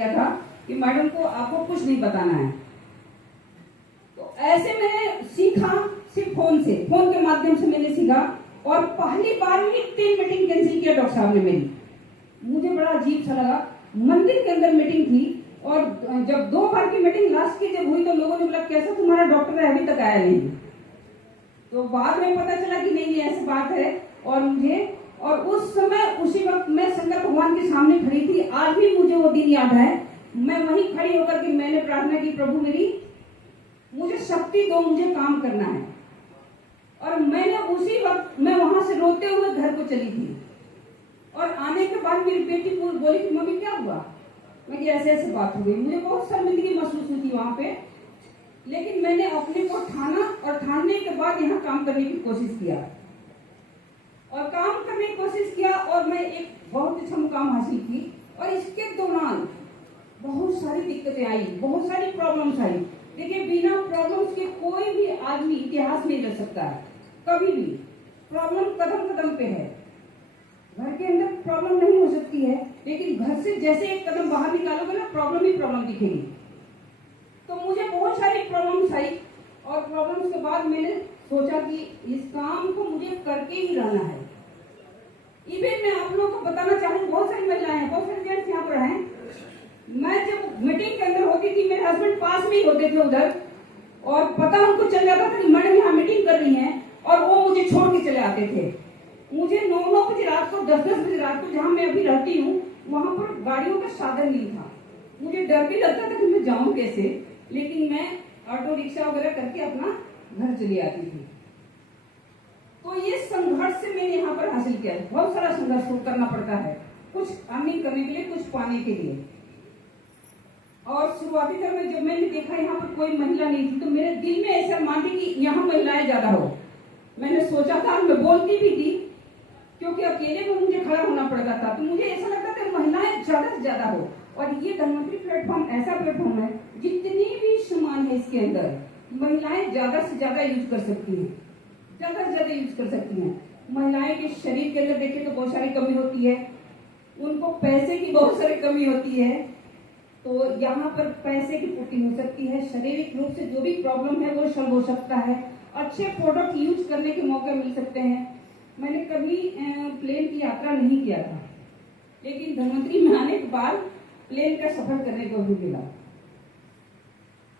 क्या था कि मैडम को आपको कुछ नहीं बताना है। तो ऐसे मैंने सीखा, सिर्फ फोन के माध्यम से मैंने सीखा। और पहली बार में 3 मीटिंग कैंसिल किया डॉक्टर साहब ने मेरी। मुझे बड़ा अजीब सा लगा। मंदिर के अंदर मीटिंग थी और जब 2 बार की मीटिंग लास्ट की जब हुई तो लोगों ने बोला कैसा तुम्हारा डॉक्टर है, अभी तक आया नहीं। तो बाद में पता चला कि नहीं ऐसी बात है। और उस समय उसी वक्त मैं शंकर भगवान के सामने खड़ी थी। आज भी मुझे वो दिन याद है। मैं वहीं खड़ी होकर के मैंने प्रार्थना की, प्रभु मुझे शक्ति दो, मुझे काम करना है। और मैंने उसी वक्त मैं वहां से रोते हुए घर को चली थी। और आने के बाद मेरी बेटी बोली कि मम्मी क्या हुआ। मैं ऐसे ऐसे बात हो गई। मुझे बहुत शर्मिंदगी महसूस हुई थी वहां पे, लेकिन मैंने अपने को ठाना और ठानने के बाद यहाँ काम करने की कोशिश किया और काम करने की कोशिश किया और मैं एक बहुत अच्छा मुकाम हासिल की। और इसके दौरान बहुत सारी दिक्कतें आई, बहुत सारी प्रॉब्लम्स आई। देखिए बिना प्रॉब्लम्स के कोई भी आदमी इतिहास में रह सकता है। कभी भी प्रॉब्लम कदम कदम पे है। घर के अंदर प्रॉब्लम नहीं हो सकती है, लेकिन घर से जैसे एक कदम बाहर निकालोगे ना प्रॉब्लम ही प्रॉब्लम दिखेगी। तो मुझे बहुत सारी प्रॉब्लम्स आई और प्रॉब्लम्स के बाद मैंने सोचा कि इस काम को मुझे करके ही रहना है। इवन मैं आप लोगों को बताना चाहूँ, बहुत सारी महिलाएं हैं, बहुत सारे जेंट्स यहाँ पर हैं। मैं जब मीटिंग के अंदर होती थी, मेरे हस्बैंड पास में ही होते थे उधर, और पता उनको चल जाता था कि मैडम यहाँ मीटिंग कर रही हैं, और वो मुझे छोड़ के चले आते थे। मुझे 9-9 बजे रात को, 10-10 बजे रात को, जहाँ मैं अभी रहती हूँ वहां पर गाड़ियों का साधन नहीं था। मुझे डर भी लगता था कि मैं जाऊं कैसे, लेकिन मैं ऑटो रिक्शा वगैरह करके अपना घर चली आती थी। तो ये संघर्ष से मैंने यहाँ पर हासिल किया। बहुत सारा संघर्ष करना पड़ता है, कुछ अर्निंग करने के लिए, कुछ पाने के लिए। और शुरुआती दौर में जब मैंने देखा यहाँ पर कोई महिला नहीं थी, तो मेरे दिल में ऐसा मान थी कि यहाँ महिलाएं ज्यादा हो। मैंने सोचा था, मैं बोलती भी थी, क्योंकि अकेले में मुझे खड़ा होना पड़ता था। तो मुझे ऐसा लगता था महिलाएं ज्यादा से ज्यादा हो। और ये धनवंतरी प्लेटफॉर्म ऐसा प्लेटफॉर्म है, जितनी भी सामान है इसके अंदर महिलाएं ज्यादा से ज्यादा यूज कर सकती हैं, ज्यादा से ज्यादा यूज कर सकती हैं। महिलाएं के शरीर के अंदर देखें तो बहुत सारी कमी होती है, उनको पैसे की बहुत सारी कमी होती है। तो यहाँ पर पैसे की पूर्ति हो सकती है, शारीरिक रूप से जो भी प्रॉब्लम है वो सॉल्व हो सकता है, अच्छे प्रोडक्ट यूज करने के मौके मिल सकते हैं। मैंने कभी प्लेन की यात्रा नहीं किया था, लेकिन धनवंतरी में आने के बाद प्लेन का सफर करने को भी मिला।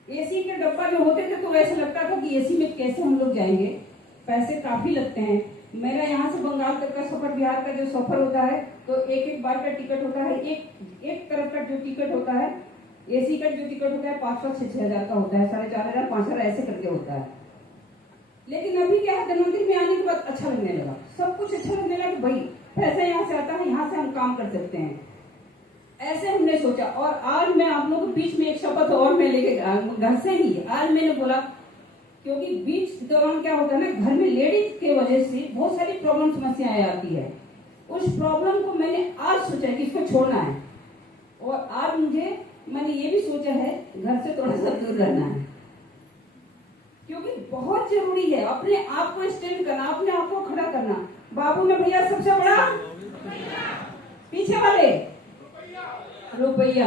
एसी के डब्बा जो होते थे तो ऐसा लगता था कि एसी में कैसे हम लोग जाएंगे, पैसे काफी लगते हैं। मेरा यहाँ से बंगाल तक का सफर, बिहार का जो सफर होता है, तो एक बार का टिकट होता है। एक तरफ का जो टिकट होता है, एसी का जो टिकट होता है 5,000-6,000 हजार का होता है, 4,500 5,000 ऐसे करके होता है। लेकिन अभी क्या है, धनवंतरी में आने के बाद अच्छा लगने लगा, सब कुछ अच्छा लगने लगा। भाई पैसा यहाँ से आता है, यहाँ से हम काम कर सकते हैं, ऐसे हमने सोचा। और आज मैं आप लोगों के बीच में एक शपथ और मैं लेके घर से ही आज मैंने बोला, क्योंकि बीच दौरान क्या होता है ना, घर में लेडीज के वजह से बहुत सारी प्रॉब्लम समस्याएं आती है। उस प्रॉब्लम को मैंने आज सोचा कि इसको छोड़ना है। और आज मैंने ये भी सोचा है घर से थोड़ा सा दूर रहना है, क्योंकि बहुत जरूरी है अपने आप को स्टैंड करना, अपने आप को खड़ा करना। बाबू ने भैया सबसे बड़ा पीछे वाले रुपया।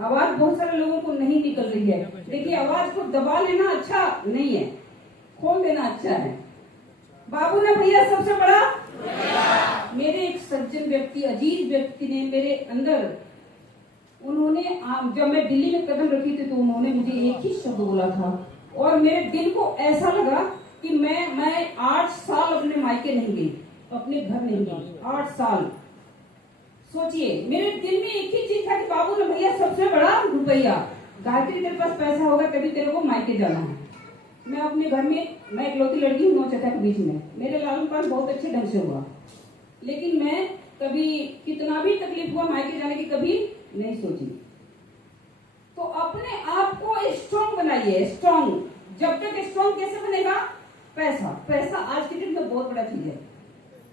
आवाज बहुत सारे लोगों को नहीं निकल रही है। देखिए आवाज को दबा लेना अच्छा नहीं है, खोल देना अच्छा है। बाबू ने भैया सबसे बड़ा। मेरे एक सज्जन व्यक्ति, अजीज व्यक्ति ने मेरे अंदर, उन्होंने जब मैं दिल्ली में कदम रखी थी तो उन्होंने मुझे एक ही शब्द बोला था, और मेरे दिल को ऐसा लगा कि मैं 8 साल अपने मायके नहीं गई, अपने घर नहीं गई, 8 साल। सोचिए, मेरे दिल में एक ही चीज था कि बाबू ने भैया सबसे बड़ा रुपया। गायत्री तेरे पास पैसा होगा तभी तेरे को मायके जाना है। मैं अपने घर में, मैं इकलौती लड़की हूँ 9 चचा के बीच में, मेरे लालन पालन बहुत अच्छे ढंग से हुआ, लेकिन मैं कभी कितना भी तकलीफ हुआ मायके जाने की कभी नहीं सोची। तो अपने आप को स्ट्रॉन्ग बनाइए, स्ट्रॉन्ग। जब तक स्ट्रॉन्ग कैसे बनेगा, पैसा आज की दिन में बहुत बड़ा चीज है।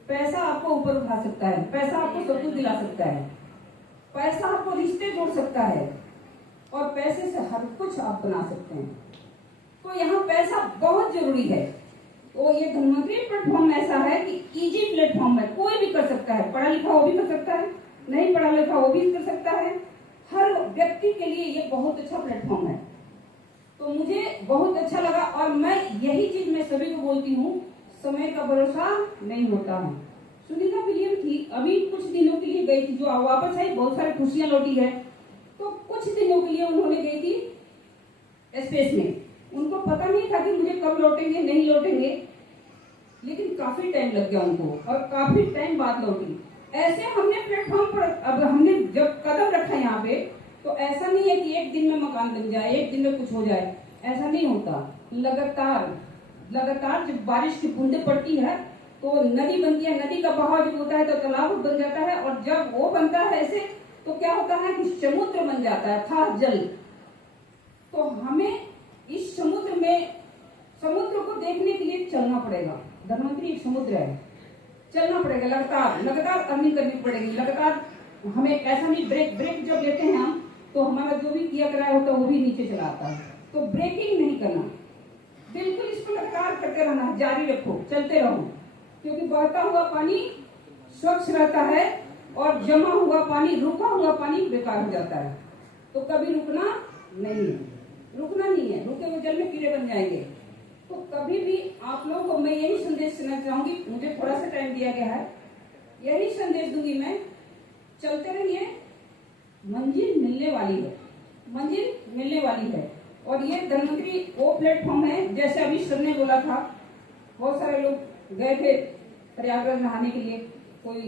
पैसा आपको ऊपर उठा सकता है, पैसा आपको सब कुछ दिला सकता है, पैसा आपको रिश्ते जोड़ सकता है, और पैसे से हर कुछ आप बना सकते हैं। तो यहाँ पैसा बहुत जरूरी है। तो ये धनवंतरी प्लेटफॉर्म ऐसा है कि इजी प्लेटफॉर्म है, कोई भी कर सकता है। पढ़ा लिखा वो भी कर सकता है, नहीं पढ़ा लिखा वो भी कर सकता है, हर व्यक्ति के लिए ये बहुत अच्छा प्लेटफॉर्म है। तो मुझे बहुत अच्छा लगा और मैं यही चीज मैं सभी को बोलती हूँ, समय का भरोसा नहीं होता है। सुनीता विलियम थी, अभी कुछ दिनों के लिए गई थी, जो वापस आई, बहुत सारी खुशियां लौटी है। तो कुछ दिनों के लिए उन्होंने गई थी स्पेस में, उनको पता नहीं था कि मुझे कब लौटेंगे नहीं लौटेंगे, लेकिन काफी टाइम लग गया उनको और काफी टाइम बाद लौटी। ऐसे हमने प्लेटफॉर्म पर अब हमने जब कदम रखा यहाँ पे, तो ऐसा नहीं है कि एक दिन में मकान बन जाए, एक दिन में कुछ हो जाए, ऐसा नहीं होता। लगातार जब बारिश की बूंदें पड़ती है तो नदी बनती है, नदी का बहाव जब होता है तो तालाब बन जाता है, और जब वो बनता है ऐसे तो क्या होता है कि समुद्र बन जाता है, था जल। तो हमें इस समुद्र को देखने के लिए चलना पड़ेगा। धनवंतरी एक समुद्र है, चलना पड़ेगा, लगातार अर्निंग करनी पड़ेगी, लगातार। हमें ऐसा नहीं, ब्रेक जब लेते हैं हम तो हमारा जो भी किया कराया होता है वो भी नीचे चला आता है। तो ब्रेकिंग नहीं करना, बिल्कुल इसको लगातार करते रहना, जारी रखो, चलते रहो, क्योंकि बहता हुआ पानी स्वच्छ रहता है और जमा हुआ पानी, रुका हुआ पानी बेकार हो जाता है। तो कभी रुकना नहीं है, रुके हुए जल में कीड़े बन जाएंगे। तो कभी भी आप लोगों को मैं यही संदेश देना चाहूंगी, मुझे थोड़ा सा टाइम दिया गया है, यही संदेश दूंगी मैं, चलते रहिए, मंजिल मिलने वाली है। और ये धनवंतरी वो प्लेटफॉर्म है, जैसे अभी सर ने बोला था, बहुत सारे लोग गए थे प्रयागराज नहाने के लिए, कोई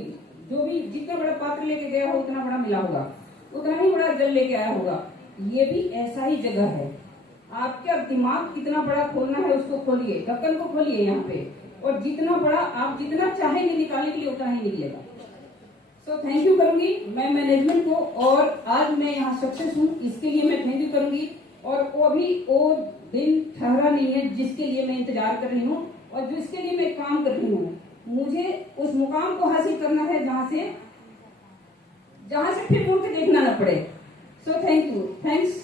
जो भी जितना बड़ा पात्र लेके गया हो उतना बड़ा मिला होगा, उतना ही बड़ा जल लेके आया होगा। ये भी ऐसा ही जगह है, आपका दिमाग कितना बड़ा खोलना है उसको खोलिए, ढक्कन को खोलिए यहाँ पे, और जितना बड़ा आप जितना चाहेंगे निकालने के लिए उतना ही निकलेगा। सो थैंक यू करूंगी मैं मैनेजमेंट को, और आज मैं यहाँ सक्सेस हूँ इसके लिए मैं थैंक यू करूंगी। और वो दिन ठहरा नहीं है जिसके लिए मैं इंतजार कर रही हूँ और जिसके लिए मैं काम कर रही हूँ। मुझे उस मुकाम को हासिल करना है जहाँ से फिर मुड़ के देखना न पड़े। So thank you, thanks.